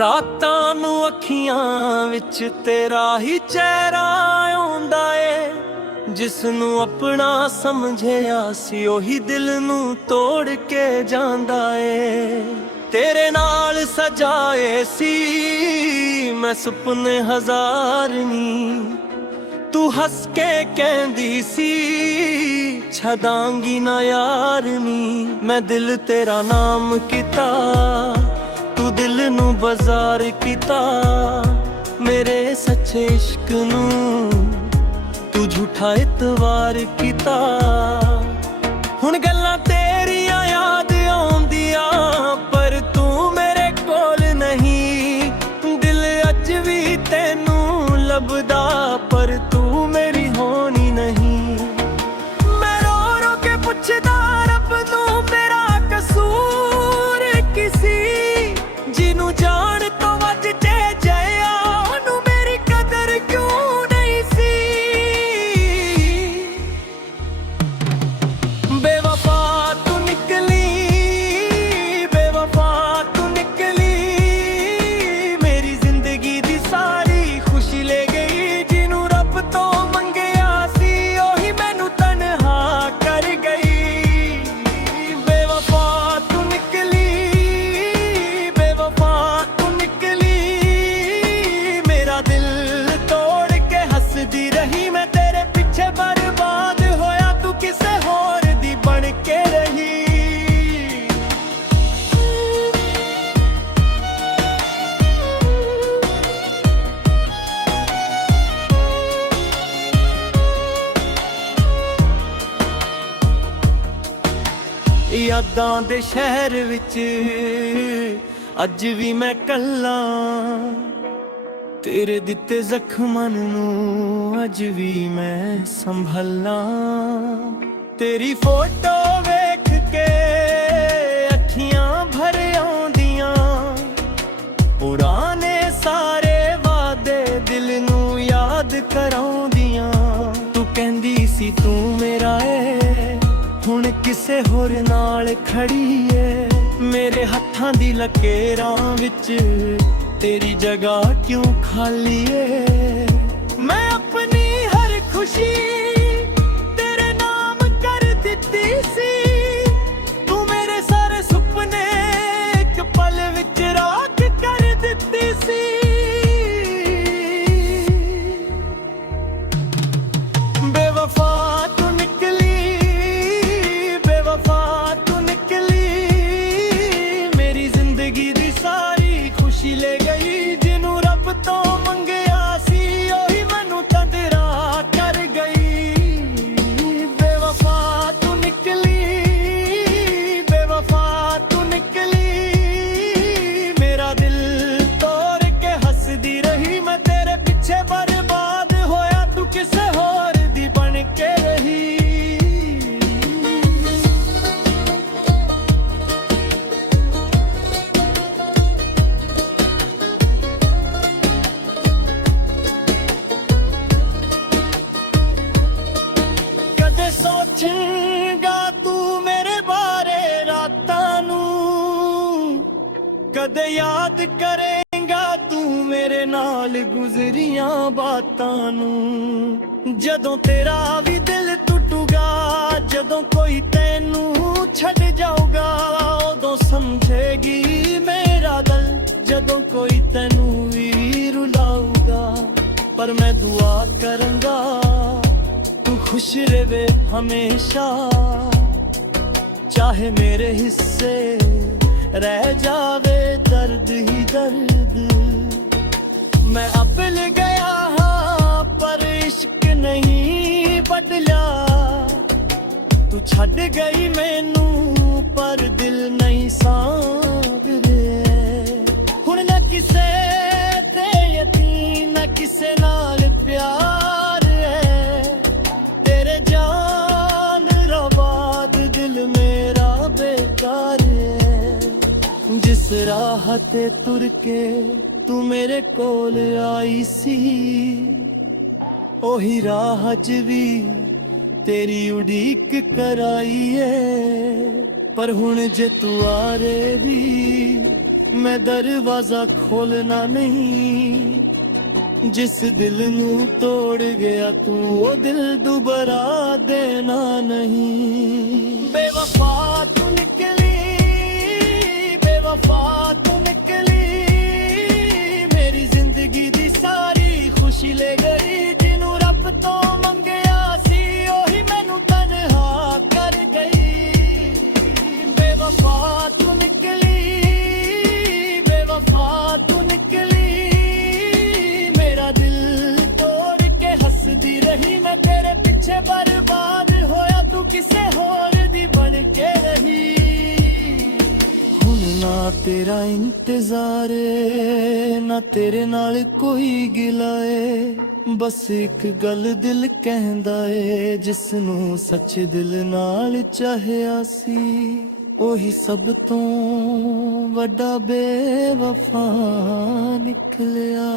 ਰਾਤਾਂ ਨੂੰ ਅੱਖੀਆਂ ਵਿੱਚ ਤੇਰਾ ਹੀ ਚਿਹਰਾ ਆਉਂਦਾ ਏ। ਜਿਸ ਨੂੰ ਆਪਣਾ ਸਮਝਿਆ ਸੀ ਉਹੀ ਦਿਲ ਨੂੰ ਤੋੜ ਕੇ ਜਾਂਦਾ ਏ। ਤੇਰੇ ਨਾਲ ਸਜਾਏ ਸੀ ਮੈਂ ਸੁਪਨੇ ਹਜ਼ਾਰ ਨੀ, ਤੂੰ ਹੱਸ ਕੇ ਕਹਿੰਦੀ ਸੀ ਛੱਡਾਂਗੀ ਨਾ ਯਾਰ ਨੀ। ਮੈਂ ਦਿਲ ਤੇਰਾ ਨਾਮ ਕੀਤਾ, ਤੂੰ ਦਿਲ ਨੂੰ ਬਾਜ਼ਾਰ ਕੀਤਾ। ਮੇਰੇ ਸੱਚੇ ਇਸ਼ਕ ਨੂੰ ਤੂੰ ਝੂਠਾ ਇਤਵਾਰ ਕੀਤਾ। ਹੁਣ ਗੱਲਾਂ ਤੇਰੀਆਂ ਯਾਦ ਆਉਂਦੀਆਂ ਪਰ ਤੂੰ ਮੇਰੇ ਕੋਲ ਨਹੀਂ। ਦਿਲ ਅੱਜ ਵੀ ਤੈਨੂੰ ਲੱਭਦਾ ਪਰ ਤੂੰ ਮੇਰੀ ਹੋਣੀ ਨਹੀਂ। ਮੈਂ ਰੋ ਰੋ ਕੇ ਪੁੱਛਦਾ ਰੱਬ ਨੂੰ ਮੇਰਾ ਕਸੂਰ ਕੀ ਸੀ। ਜਿਹਨੂੰ ਜਾਣ ਤੋਂ ਵੱਜ ਜੇ ਜਾਇਆ ਉਹਨੂੰ ਮੇਰੀ ਕਦਰ ਕਿਉਂ ਨਹੀਂ ਸੀ। ਬੇਵਫਾ ਤੂੰ ਨਿਕਲੀ, ਬੇਵਫਾ ਤੂੰ ਨਿਕਲੀ। ਮੇਰੀ ਜ਼ਿੰਦਗੀ ਦੀ ਸਾਰੀ ਖੁਸ਼ੀ ਲੈ ਗਈ। ਜਿਹਨੂੰ ਰੱਬ ਤੋਂ ਮੰਗਿਆ ਸੀ ਉਹੀ ਮੈਨੂੰ ਤਨਹਾ ਕਰ ਗਈ। ਬੇਵਫਾ ਤੂੰ ਨਿਕਲੀ, ਬੇਵਫਾ ਤੂੰ ਨਿਕਲੀ। ਮੇਰਾ ਦਿਲ ਤੋੜ ਕੇ ਹੱਸਦੀ ਰਹੀ ਮੈਂ ਤੇਰੇ ਪਿੱਛੇ ਬਰਬਾਦ ਹੋਇਆ ਤੂੰ ਕਿਸੇ ਹੋਰ ਦੀ ਬਣ ਕੇ ਰਹੀ। ਯਾਦਾਂ ਦੇ ਸ਼ਹਿਰ ਵਿੱਚ ਅੱਜ ਵੀ ਮੈਂ ਕੱਲਾ, ਤੇਰੇ ਦਿੱਤੇ ਜ਼ਖਮਾਂ ਨੂੰ ਅੱਜ ਵੀ ਮੈਂ ਸੰਭਾਲਾਂ। ਤੇਰੀ ਫੋਟੋ ਵੇਖ ਕੇ ਅੱਖੀਆਂ ਭਰ ਆਉਂਦੀਆਂ, ਪੁਰਾਣੇ ਸਾਰੇ ਵਾਅਦੇ ਦਿਲ ਨੂੰ ਯਾਦ ਕਰਾਉਂਦੀਆਂ। ਤੂੰ ਕਹਿੰਦੀ ਸੀ ਤੂੰ ਮੇਰਾ ਏ, ਹੁਣ ਕਿਸੇ ਹੋਰ ਨਾਲ ਖੜੀ ਏ। ਮੇਰੇ ਹੱਥਾਂ ਦੀ ਲਕੀਰਾਂ ਵਿੱਚ ਤੇਰੀ ਜਗ੍ਹਾ ਕਿਉਂ ਖਾਲੀ ਏ। ਮੈਂ ਆਪਣੀ ਹਰ ਖੁਸ਼ੀ ਤੇਰੇ ਨਾਮ ਕਰ ਦਿੱਤੀ ਸੀ। ਤੂੰ ਮੇਰੇ ਸਾਰੇ ਸੁਪਨੇ ਇੱਕ ਪਲ ਵਿੱਚ ਰਾਖ ਕਰ ਦਿੱਤੀ ਸੀ। ਬੇਵਫਾ ਤੂੰ ਨਿਕਲੀ, ਬੇਵਫਾ ਤੂੰ ਨਿਕਲੀ। ਮੇਰੀ ਜ਼ਿੰਦਗੀ ਦੀ ਸਾਰੀ ਖੁਸ਼ੀ ਲੈ ਗਈ। ਜਿਹਨੂੰ ਰੱਬ ਤੋਂ ਮੰਗਿਆ ਸੀ ਉਹੀ ਮੈਨੂੰ ਤੰਦਰਾ ਕਰ ਗਈ। ਬੇਵਫਾ ਤੂੰ ਨਿਕਲੀ, ਬੇਵਫਾ ਤੂੰ ਨਿਕਲੀ। ਮੇਰਾ ਦਿਲ ਤੋੜ ਕੇ ਹੱਸਦੀ ਰਹੀ ਮੈਂ ਤੇਰੇ ਪਿੱਛੇ ਬਰਬਾਦ ਹੋਇਆ ਤੂੰ ਕਿਸੇ ਹੋਰ ਦੀ ਬਣ ਕੇ ਰਹੀ। ਕਦੇ ਸੋਚੇਂਗਾ ਤੂੰ ਮੇਰੇ ਬਾਰੇ ਰਾਤਾਂ ਨੂੰ, ਕਦੇ ਯਾਦ ਕਰੇਂਗਾ ਤੂੰ ਮੇਰੇ ਨਾਲ ਗੁਜ਼ਰੀਆਂ ਬਾਤਾਂ ਨੂੰ। ਜਦੋਂ ਤੇਰਾ ਵੀ ਦਿਲ ਟੁੱਟੂਗਾ, ਜਦੋਂ ਕੋਈ ਤੈਨੂੰ ਛੱਡ ਜਾਊਗਾ ਉਦੋਂ ਸਮਝੇਗੀ ਮੇਰਾ ਦਿਲ। ਜਦੋਂ ਕੋਈ ਤੈਨੂੰ ਵੀ ਰੁਲਾਊਗਾ ਪਰ ਮੈਂ ਦੁਆ ਕਰਾਂਗਾ ਤੂੰ ਖੁਸ਼ ਰਹੇ ਹਮੇਸ਼ਾ। ਚਾਹੇ ਮੇਰੇ ਹਿੱਸੇ ਰਹਿ ਜਾਵੇ ਦਰਦ ਹੀ ਦਰਦ। ਮੈਂ ਅਪਲ ਗਿਆ ਹਾਂ ਪਰ ਇਸ਼ਕ ਨਹੀਂ ਬਦਲਿਆ। ਤੂੰ ਛੱਡ ਗਈ ਮੈਨੂੰ ਪਰ ਦਿਲ ਨਹੀਂ ਸਾਂਭ ਰਿਹਾ। ਹੁਣ ਨਾ ਕਿਸੇ ਤੇ ਯਕੀਨ ਨਾ ਕਿਸੇ ਨਾਲ ਪਿਆਰ ਹੈ। ਤੇਰੇ ਜਾਨ ਰਬਾਦ ਦਿਲ ਮੇਰਾ ਬੇਕਾਰ ਹੈ। ਜਿਸ ਰਾਹ ਤੇ ਤੁਰ ਕੇ ਤੂੰ ਮੇਰੇ ਕੋਲ ਆਈ ਸੀ ਉਹੀ ਰਾਹ 'ਚ ਵੀ तेरी उड़ीक कराई है। पर हुण जे तू आरे दी मैं दरवाजा खोलना नहीं, जिस दिल नू तोड़ गया तू वो दिल दोबारा देना नहीं। बेवफा तू निकली, बेवफा तू निकली, मेरी जिंदगी दी सारी खुशी ले गई। जिनू रब तो मंगया सी ओही मैनू तन्हा कर गई। बेवफा तू निकली, बेवफा तू निकली, मेरा दिल तोड़ के हंसदी रही। मैं तेरे पीछे बर्बाद होया, तू किसे होर दी बन के रही। हुण ना तेरा इंतजार है, ना तेरे नाल कोई गिला है, बस एक गल दिल कहंदा है, जिसनू सच दिल नाल चाहिया सी ओही सब तो वड्डा बेवफा निकलिया।